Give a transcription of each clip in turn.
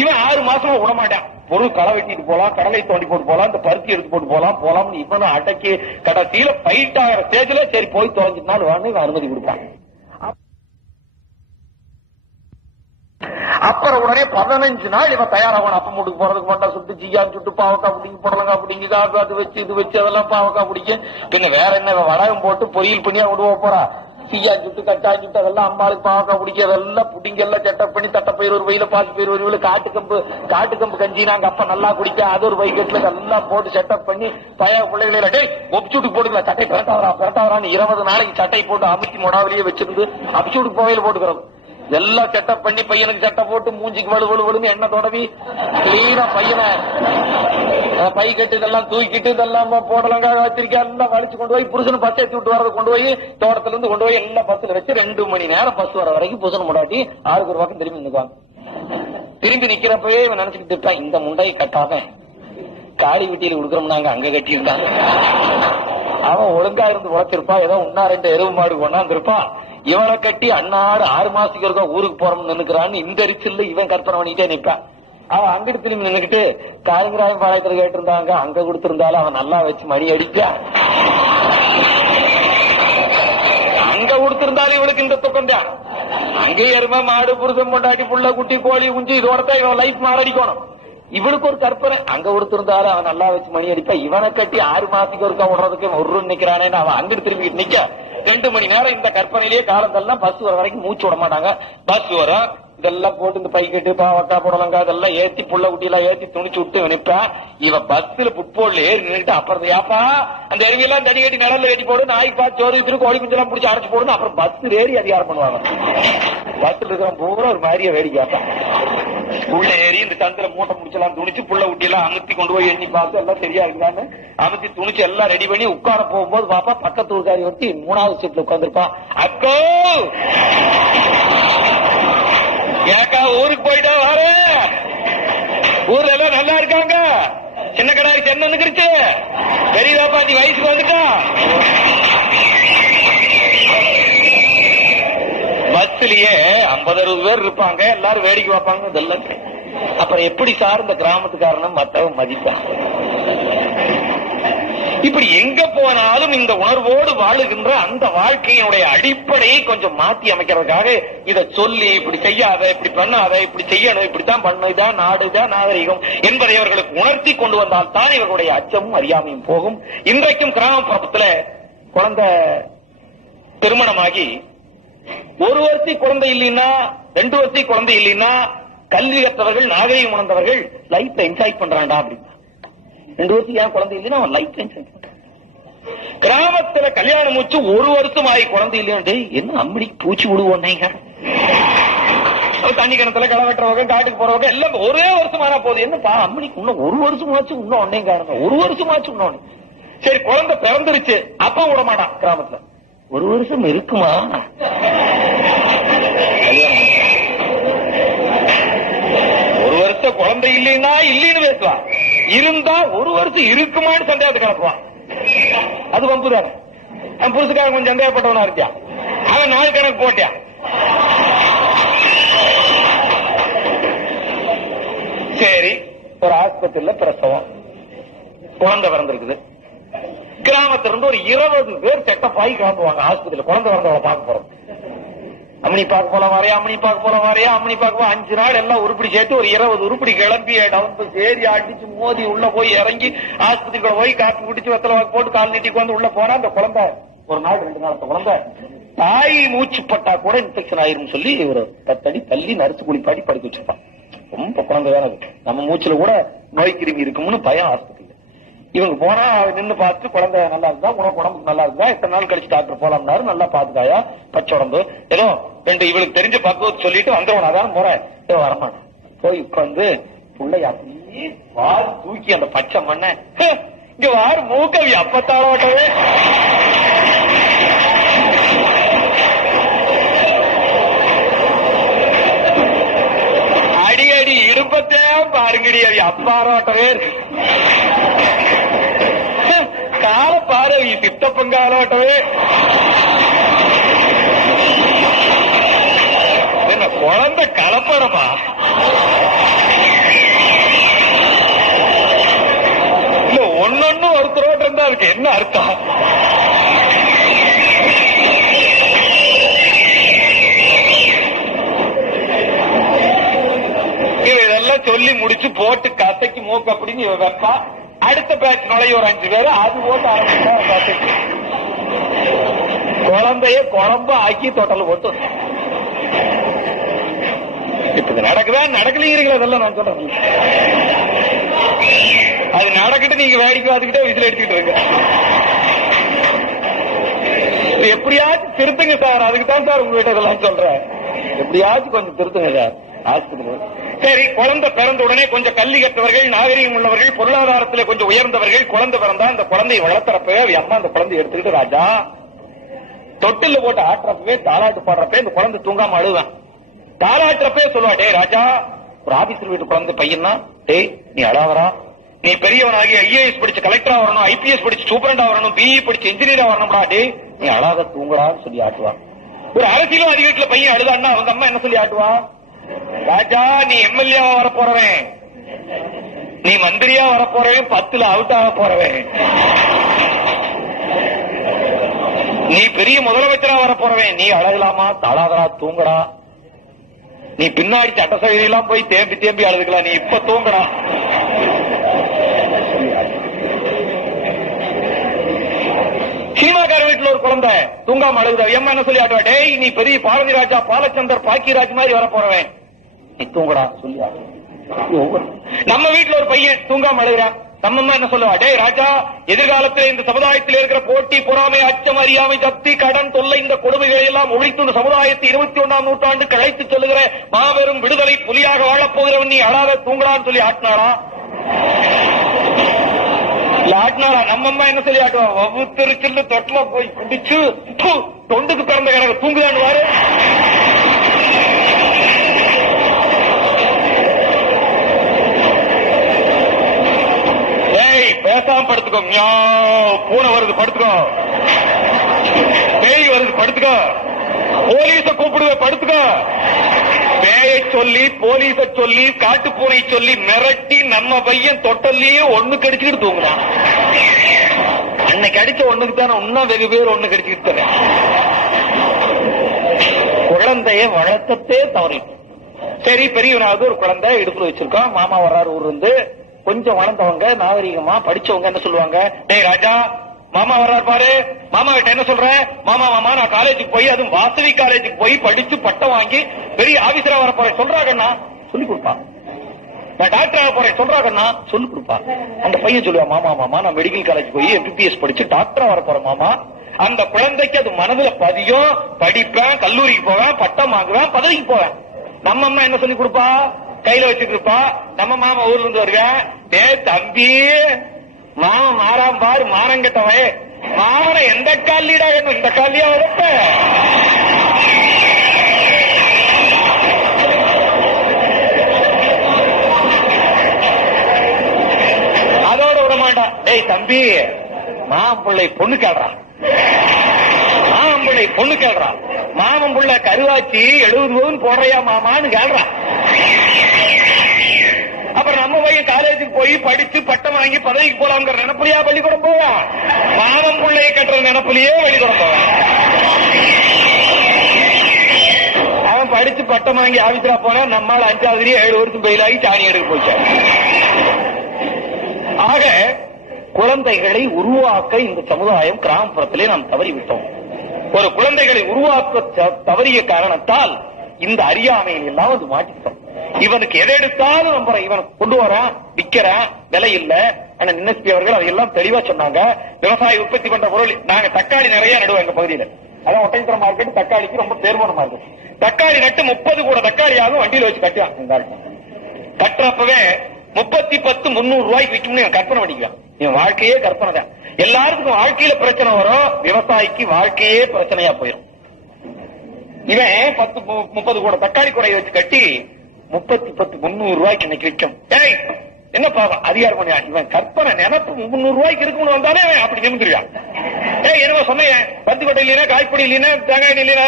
இவன் 6 மாசமா விட மாட்டான். பொருள் களை வெட்டிட்டு போலாம், கடலை தோண்டி போட்டு போலாம், இந்த பருத்தி எடுத்து போட்டு போலாம் இவனும் அடக்கி கடைசியில ஃபைட் ஆகிற ஸ்டேஜ்ல சரி போய் தொலைஞ்சிட்டு வாங்க அனுமதி கொடுப்பான். அப்புறம் உடனே 15 நாள் இவன் தயாராகணும். அப்ப மூட்டுக்கு போறதுக்கு மண்டா சுட்டு ஜியான் சுட்டு பாவக்காய் பிடிங்க புடலங்கா பிடிங்க காப்பு அது வச்சு இது வச்சு அதெல்லாம் பாவக்காய் பிடிக்க பின்ன வேற என்ன வடகம் போட்டு பொரியல் பண்ணியா விடுவ போறா. சீயா சுட்டு கட்டா சுட்டு அதெல்லாம் அம்மாளுக்கு பாவக்காய் பிடிக்க அதெல்லாம் புடிங்க எல்லாம் செட்டப் பண்ணி தட்டப்பயிர் ஒரு வயல பாசி பயிர் ஒரு வயல காட்டு கம்பு கஞ்சி நாங்க அப்ப நல்லா குடிக்க அது ஒரு வைக்கெட்டுல எல்லாம் போட்டு செட்டப் பண்ணி பய பிள்ளைகளை ஒப்பிச்சுட்டு போட்டுக்கலாம். சட்டை பிறட்டாவரான்னு 20 நாளைக்கு சட்டை போட்டு அமுத்தி மொடாவிலேயே வச்சிருந்து அபிச்சுட்டு போவையில போட்டுக்கிறோம். எல்லாம் செட்டப் பண்ணி பையனுக்கு சட்டை போட்டு மூஞ்சிக்கு வலுவலுன்னு எண்ணெய் தொடவி கிளீனா பையனை பை கட்டு இதெல்லாம் தூக்கிட்டு இதெல்லாம் போடலங்க வச்சிருக்கா எல்லாம் வலிச்சு கொண்டு போய் புருஷனு பஸ் ஏற்றி விட்டு வரது கொண்டு போய் தோட்டத்துல இருந்து கொண்டு போய் எல்லாம் பஸ்ல வச்சு 2 மணி நேரம் பஸ் வர வரைக்கும் புருஷன் முடாட்டி ஆளுக்கு ஒரு பக்கம் திரும்பி நிற்காங்க. திரும்பி நிக்கிறப்பவே இவன் நினைச்சுக்கிட்டு இருப்பான், இந்த முண்டையை கட்டாம காளி வீட்டியில கொடுக்குறோம்னாங்க அங்க கட்டியிருந்தாங்க. அவன் ஒழுங்கா இருந்து உழைச்சிருப்பான். ஏதோ 1-2 எருவு மாடு கொண்டாந்துருப்பான். இவனை கட்டி அண்ணாடு 6 மாசத்துக்கு இருக்கா ஊருக்கு போறோம்னு நின்னுக்கிறான்னு இந்த அரிசில இவன் கற்பனை பண்ணிட்டே நிற்பான். அவன் அங்கிட்டு திரும்பி நின்னுக்கிட்டு காலிங்கராயம் பாளையத்துல கேட்டிருந்தாங்க அங்க கொடுத்திருந்தாலும் அவன் நல்லா வச்சு மணி அடிப்பான். அங்க கொடுத்திருந்தாலும் இவனுக்கு இந்த துக்கம் தான். அங்கே எருமை மாடு புருஷன் பொண்டாட்டி புள்ள குட்டி கோழி குஞ்சு இதோடத்தான் இவன் லைஃப் மாறடிக்கணும். இவனுக்கு ஒரு கற்பனை அங்க கொடுத்திருந்தாலும் அவன் நல்லா வச்சு மணி அடிப்பா. இவனை கட்டி 6 மாசத்துக்கு ஒருக்கா விடுறதுக்கு ஒரு நிக்கிறானேன்னு அவன் அங்கிட்டு திரும்பிக்கிட்டு நிக்க 2 மணி நேரம் இந்த கற்பனையிலேயே காலத்தெல்லாம் பஸ் வர வரைக்கும் மூச்சு விட மாட்டாங்க. பஸ் வரும் இதெல்லாம் போட்டு இந்த பைக்கெட்டு பாவக்கா புடலங்கா இதெல்லாம் ஏத்தி புள்ள குட்டியெல்லாம் ஏத்தி துணிச்சு விட்டு நினைப்பேன். இவன் பஸ்ல புட்போர்ட்ல ஏறி நின்றுட்டு அப்புறம் யாப்பா அந்த இறங்கியெல்லாம் தடி கட்டி நிழல்ல கட்டி போடு நாய்க்கு பார்த்து சோறு திரு கோழி குஞ்செல்லாம் பிடிச்சி அரைச்சு போடுன்னு அப்புறம் பஸ் ஏறி அதிகாரம் பண்ணுவாங்க. பஸ்ல இருக்கிற பூரா ஒரு மாதிரியா வேடிக்கைப்பா உள்ள ஏறி இந்த சந்திர மூட்டை முடிச்செல்லாம் துணிச்சு புள்ள குட்டியெல்லாம் அமுத்தி கொண்டு போய் எண்ணி பார்த்து எல்லாம் சரியா இருக்கான்னு அமுத்தி துணிச்சு எல்லாம் ரெடி பண்ணி உட்கார போகும்போது பாப்பா பக்கத்து ஊருக்காரி வந்து 3வது சீட்ல உட்காந்துருப்பான். அக்கோ ஏக்கா ஊருக்கு போயிட்டா வாரு ஊர்ல எல்லாம் நல்லா இருக்காங்க சின்ன கடாரி சென்ன வந்துருச்சு பெரியதாப்பா நீ வயசுக்கு வந்துட்டா. பஸ்லயே 50-60 பேர் இருப்பாங்க எல்லாரும் வேடிக்கை பார்ப்பாங்க இதெல்லாம். அப்புறம் எப்படி சார் இந்த கிராமத்துக்காரனும் மத்தவன் மதிப்பான். இப்படி எங்க போனாலும் இந்த உணர்வோடு வாழுகின்ற அந்த வாழ்க்கையினுடைய அடிப்படையை கொஞ்சம் மாற்றி அமைக்கிறதுக்காக இதை சொல்லி இப்படி செய்யாத இப்படி பண்ணாத இப்படி செய்யணும் இப்படித்தான் பண்ணுதான் நாடுதான் நாகரிகம் என்பதை அவர்களுக்கு உணர்த்தி கொண்டு வந்தால் தான் இவர்களுடைய அச்சமும் அறியாமையும் போகும். இன்றைக்கும் கிராமப்புறத்துல குழந்தை திருமணமாகி 1 வருஷம் குழந்தை இல்லைன்னா 2 வருஷம் குழந்தை இல்லைன்னா கல்வி கற்றவர்கள் நாகரிகம் உணர்ந்தவர்கள் லைஃப் என்ஜாய் பண்றான்டா அப்படின்னு. 2 வருஷம் ஏன் குழந்தை இல்லைன்னா அவன் லைஃப் என்ஜாய் பண்றான். கிராமத்துல கல்யாணம் முடிச்சு 1 வருஷம் ஆகி குழந்தை இல்லையா என்ன அம்மடி பூச்சி விடுவோம் தண்ணி கிணத்துல களை வெட்டுறவங்க காட்டுக்கு போறவங்க எல்லாம் ஒரே வருஷம் ஆனா போதும் என்னப்பா அம்மடிக்கு இன்னும் 1 வருஷமாச்சு இன்னும் ஒன்னையும் காரணம் 1 வருஷமாச்சு இன்னொன்னு. சரி குழந்தை பிறந்துருச்சு அப்ப விட மாட்டான் கிராமத்துல 1 வருஷம் இருக்குமா 1 வருஷம் குழந்தை இல்லைன்னா இல்லைன்னு பேசுவான். இருந்தா 1 வருஷம் இருக்குமான்னு சந்தேகத்தை கிளப்புவான். அது வம்புதானே. அவன் புதுசுக்காக கொஞ்சம் சந்தேகப்பட்டவனா இருக்கான். அவன் 4 கணக்கு போட்டியான். சரி ஒரு ஆஸ்பத்திரியில பிரசவம் குழந்தை பிறந்திருக்குது. கிராமத்திலிருந்து ஒரு 20 பேர் செட்டப் ஆகி கிளம்புவாங்க ஆஸ்பத்திரியில குழந்தை பிறந்தவளை பார்க்க போறோம். அம்மனி பார்க்க போலாம் வரையா அம்மனி பார்க்க போலாம் வரையா அம்மனி பார்க்க 5 நாள் எல்லாம் உருப்படி சேர்த்து ஒரு 20 உருப்படி கிளம்பி டவுன் சேரி அடிச்சு மோதி உள்ள போய் இறங்கி ஆஸ்பத்திரிக்குள்ள போய் காப்பி குடிச்சு வெத்தலை வாக்கு போட்டு கால் நீட்டிக்கு வந்து உள்ள போனா அந்த குழந்தை 1 நாள் 2 நாள் குழந்தை தாய் மூச்சு பட்டா கூட இன்ஃபெக்ஷன் ஆயிரும் சொல்லி ஒரு 10 அடி தள்ளி நறுத்து குளிப்பாட்டி படுக்க வச்சிருப்பான். ரொம்ப குழந்தை தானே நம்ம மூச்சுல கூட நோய் கிருமி இருக்கும்னு பயம் ஆஸ்பத்திரி. இவங்க போனா நின்று பார்த்து குழந்தை நல்லா இருந்தா உடம்புக்கு நல்லா இருந்தா எத்தனை நாள் கழிச்சு டாக்டர் போலாம்னாரு. நல்லா பாத்துக்காயா பச்சை உடம்பு ஏதோ 2 இவளுக்கு தெரிஞ்ச பக்குவத்து சொல்லிட்டு வந்தவன் அதான் முறை வரமாட்டேன் போய் உட்காந்து பிள்ளை அப்படியே வாரு தூக்கி அந்த பச்சை மண்ண இங்க வாரு மூக்கவி அப்பத்தாளோட்டவே அடி இடுப்பத்தே பாருங்கடி அது அப்பாரோட்டவே கால பாரு சித்தப்பங்காலோட்டவே என்ன குழந்தை கலப்படமா போயிடுச்சுன்னு அர்த்தம். இதெல்லாம் சொல்லி முடிச்சு போட்டு கசைக்கு மூக்கு அப்படின்னு வைப்பா. அடுத்த பேட்ச் நுழைய ஒரு 5 பேரு அது போட்டு ஆரம்பிச்சா குழந்தைய குழம்பு ஆக்கி தொட்டல போட்டு. இப்ப நடக்குதா நடக்கலீங்களா? அதெல்லாம் நான் சொல்றேன். அது நடக்கிட்டு நீங்க வேடிக்கை பார்த்துக்கிட்டே விசில் எடுத்துக்கிட்டு இருங்க. எப்படியாச்சும் திருத்துங்க சார். அதுக்கு தான் சார் உங்ககிட்ட இதெல்லாம் சொல்றேன். எப்படியாச்சும் கொஞ்சம் திருத்துங்க சார். ஆஸ்பத்திரி சரி. குழந்தை பிறந்த உடனே கொஞ்சம் கல்வி கற்றவர்கள், நாகரிகம் உள்ளவர்கள், பொருளாதாரத்தில் கொஞ்சம் உயர்ந்தவர்கள் குழந்தை பிறந்தா அந்த குழந்தையை வளர்த்துறப்ப அம்மா அந்த குழந்தைய எடுத்துக்கிட்டு ராஜா தொட்டில போட்டு ஆட்டுறப்பவே தாலாட்டு பாடுறப்ப இந்த குழந்தை தூங்காம அழுவேன். தாலாட்டுறப்பே சொல்லுவா, டே ராஜா, ஒரு ஆபீசர் வீட்டு குழந்தை பையன்னா, டேய் நீ அழாவரா, நீ பெரியவனாகி IAS படிச்சு கலெக்டரா வரணும், IPS படிச்சு சூப்பரண்டா வரணும், BE படிச்சு இன்ஜினியரா வரணும்டா, டே நீ அழாத தூங்குறான்னு சொல்லி ஆட்டுவான். ஒரு அரசியல்வாதி வீட்டுல பையன் அழுதான்னா அவங்க அம்மா என்ன சொல்லி ஆட்டுவா, ராஜா நீ MLA வர போறவன், நீ மந்திரியா வர போறவன், 10ல அவுட் ஆக போறவன், நீ பெரிய முதலமைச்சரா வர போறவன், நீ அழகலாமா தாளாதரா தூங்குடா, நீ பின்னாடி சட்டசபையில எல்லாம் போய் தேம்பி தேம்பி அழுதுக்கலாம், நீ இப்ப தூங்குடா. சீமாக்கார வீட்டுல ஒரு குழந்தை தூங்காம அழுகுதா, எம்மா என்ன சொல்லி ஆட்டுவா, டேய் நீ பெரிய பாரதி ராஜா பாலச்சந்தர் பாக்கியராஜ் மாதிரி வர போறவன், நீ தூங்குடா சொல்லி. நம்ம வீட்டுல ஒரு பையன் தூங்காம அழுகிறான், நம்ம அம்மா என்ன சொல்லுவா, டேய் ராஜா எதிர்காலத்தில் இந்த சமுதாயத்தில் இருக்கிற போட்டி பொறாமை அச்சம் அறியாமை சக்தி கடன் தொல்லை இந்த கொடுமைகளை எல்லாம் ஒழித்து இந்த சமுதாயத்தை 21ஆம் நூற்றாண்டுக்கு அழைத்து சொல்லுகிற மாபெரும் விடுதலை புலியாக வாழப்போகிறவன், நீ அழாத தூங்குறான்னு சொல்லி ஆட்டினாரா? ஆட்டினாரா? நம்ம அம்மா என்ன சொல்லி ஆட்டுவா, வகுத்திருச்சு தொட்டில போய் குடிச்சு தொண்டுக்கு பிறந்த கிடக்கு தூங்குதான்னு வாரு. பேசாம படுத்துக்கோ, பூனை வருது படுத்துக்கோ, பேய் வருது படுத்துக்கோ, போலீஸ கூப்பிடுவ படுத்துக்கோ. பேயை சொல்லி போலீஸ சொல்லி காட்டு பூனை சொல்லி மிரட்டி நம்ம பையன் தொட்டல்லையே ஒண்ணு கடிச்சுக்கிட்டு தூங்குறான். அன்னைக்கு அடிச்ச ஒண்ணுக்கு தானே இன்னும் வெகு பேர் ஒண்ணு கடிச்சுக்கிட்டு தானே. குழந்தைய வளர்த்தே தவறிட்டு. சரி பெரியவனாவது ஒரு குழந்தை இடுப்புல வச்சிருக்கோம், மாமா வர்றாரு ஊர்ல இருந்து, கொஞ்சம் வளர்ந்தவங்க நாகரிகமா படிச்சவங்க என்ன சொல்லுவாங்க, டேய் ராஜா மாமா வர்றாரு பாரு, மாமா கிட்ட என்ன சொல்ற, மாமா மாமா நான் காலேஜுக்கு போய் அதுவும் வாசவி காலேஜுக்கு போய் படிச்சு பட்டம் வாங்கி பெரிய ஆபீசரா வர போறேன் சொல்றாங்கன்னா சொல்லி கொடுப்பா. நான் டாக்டர் ஆக போறேன் சொல்றாங்கன்னா சொல்லி கொடுப்பா. அந்த பையன் சொல்லுவா, மாமா மாமா நான் மெடிக்கல் காலேஜ் போய் MBBS படிச்சு டாக்டரா வர போறேன் மாமா. அந்த குழந்தைக்கு அது மனதுல பதியும், படிப்பேன், கல்லூரிக்கு போவேன், பட்டம் வாங்குவேன், பதவிக்கு போவேன். நம்ம அம்மா என்ன சொல்லி கொடுப்பா, கையில வச்சுட்டு இருப்பா. நம்ம மாமா ஊர்ல இருந்து வருவேன், டே தம்பி மாமா மாறாம பாரு மானங்கட்டவே, மாமனை எந்த காலிடா வேணும் இந்த காலியா வரப்ப அதோட விட மாட்டான். டேய் தம்பி மாமன் பிள்ளை பொண்ணு கேள்றான், மாமன் பிள்ளை பொண்ணு கேள்றான், மாமன் பிள்ளை கருவாச்சி 70 பவுன் போடுறையா மாமான்னு கேள்றான். அப்புறம் நம்ம பையன் காலேஜுக்கு போய் படிச்சு பட்டம் வாங்கி பதவிக்கு போலாங்கிற நினைப்புலையா பள்ளிக்கூடம் போவான், மாமன் பிள்ளையை கட்டுற நினைப்புலயே பள்ளிக்கூடம் போவான். அவன் படிச்சு பட்டம் வாங்கி ஆபீசரா போனா நம்மால் 5வது 7 வருஷம் பெயிலாகி சாணி எடுக்க போச்சான். ஆக குழந்தைகளை உருவாக்க இந்த சமுதாயம் கிராமப்புறத்திலே நாம் தவறிவிட்டோம். ஒரு குழந்தைகளை உருவாக்க தவறிய காரணத்தால் இந்த அறியாமையில் எல்லாம் அது மாட்டிட்டோம். இவனுக்கு எதை எடுத்தாலும் நம்புறேன், இவன் கொண்டு வரேன் விக்கிறேன் விலை இல்ல. NSP அவர்கள் அதையெல்லாம் தெளிவா சொன்னாங்க. விவசாய உற்பத்தி பண்ற பொருள், நாங்க தக்காளி நிறைய நடுவோம் எங்க பகுதியில், அதான் ஒட்டைத்தர மார்க்கெட் தக்காளிக்கு ரொம்ப தேர்வான மார்க்கெட். தக்காளி நட்டு 30 கூட தக்காளியாகவும் வண்டியில வச்சு கட்டுவான். கட்டுறப்பவே 30 10 300 ரூபாய்க்கு விற்கும்னு இவன் கற்பனை பண்ணிக்குவான். இவன் வாழ்க்கையே கற்பனை தான். எல்லாருக்கும் வாழ்க்கையில பிரச்சனை வரும், விவசாயிக்கு வாழ்க்கையே பிரச்சனையா போயிடும். இவன் 10 30 கூட தக்காளி கூடையை வச்சு கட்டி 30 10 300 ரூபாய்க்கு இன்னைக்கு விற்கும். ஏய் என்னப்பா அதிகாரம் பண்ணியா, இவன் கற்பனை நினைப்பு 300 ரூபாய்க்கு இருக்குன்னு வந்தாலே அப்படி நிமிந்துருவான். ஏய் என்னவோ சொன்னேன், 10 கொட்டை இல்லைன்னா காய்ப்பொடி இல்லைன்னா தேங்காய் இல்லைன்னா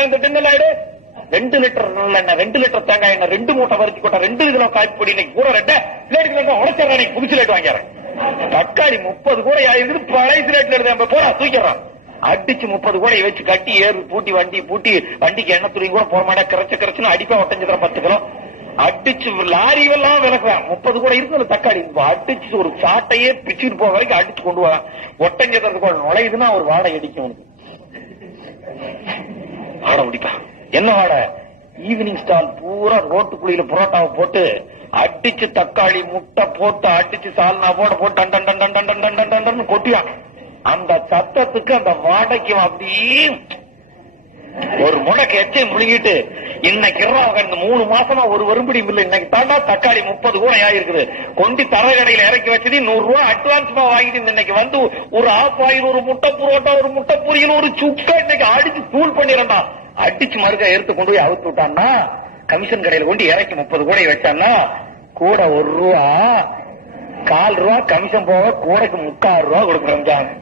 2 லிட்டர் நல்லெண்ணெய் 2 லிட்டர் தேங்காய் எண்ணெய் 2 மூட்டை வரிச்சு கொட்ட 2 கிலோ காய்ப்பொடி இன்னைக்கு கூட 2 பிளேட் உடச்சிடறேன், இன்னைக்கு புதுசு லேட் வாங்கிறேன். தக்காளி 30 கூடை ஆயிருக்குது, பழைய ரேட்ல எடுத்து போறா தூக்கிறான். அடிச்சு 30 கூடை வச்சு கட்டி ஏறு பூட்டி வண்டிக்கு எண்ணெய் துணி கூட போற மாட்டா, கரைச்சுன்னு அடிப்பா ஒட்டஞ்சுக்கிற 10 கிலோ அடிச்சு லாரி எல்லாம் விளக்குவேன். 30 கூட இருக்கு தக்காளி அடிச்சு ஒரு சாட்டையே பிச்சுட்டு போக வரைக்கும் அடிச்சு கொண்டு வரான். ஒட்டஞ்சது கூட நுழையுதுன்னா ஒரு வாடை அடிக்கும், வாடை பிடிப்பான். என்ன வாடை? ஈவினிங் ஸ்டால் பூரா ரோட்டு குழியில புரோட்டாவை போட்டு அடிச்சு தக்காளி முட்டை போட்டு அடிச்சு சால்னா போட்டு டன் டன் டன் டன் டன் டன் டன் கொட்டியான். அந்த சத்தத்துக்கு அந்த வாடைக்கு அப்படியே ஒரு முனைக்கு எச்சை முழுங்கிட்டு இன்னைக்கு 3 மாசமா ஒரு வரும்படி இல்லை. இன்னைக்கு தாண்டா தக்காளி 30 கூட ஆயிருக்குது. கொண்டு தரகடையில இறக்கி வச்சது 100 ரூபாய் அட்வான்ஸ் வாங்கிட்டு இன்னைக்கு வந்து ஒரு ஆஃப் ஆயில், ஒரு முட்டை புரோட்டா, ஒரு முட்டை பொரியல், ஒரு சுக்கா இன்னைக்கு அடிச்சு தூள் பண்ணிடண்டா. அடிச்சு மறுக்க எடுத்து கொண்டு போய் அவுத்து விட்டான்னா, கமிஷன் கடையில கொண்டு இறக்கி 30 கூடை வச்சான்னா கூட 1 ரூபா 1/4 ரூபா கமிஷன் போக கூடைக்கு 3/4 ரூபா கொடுக்குறோம்.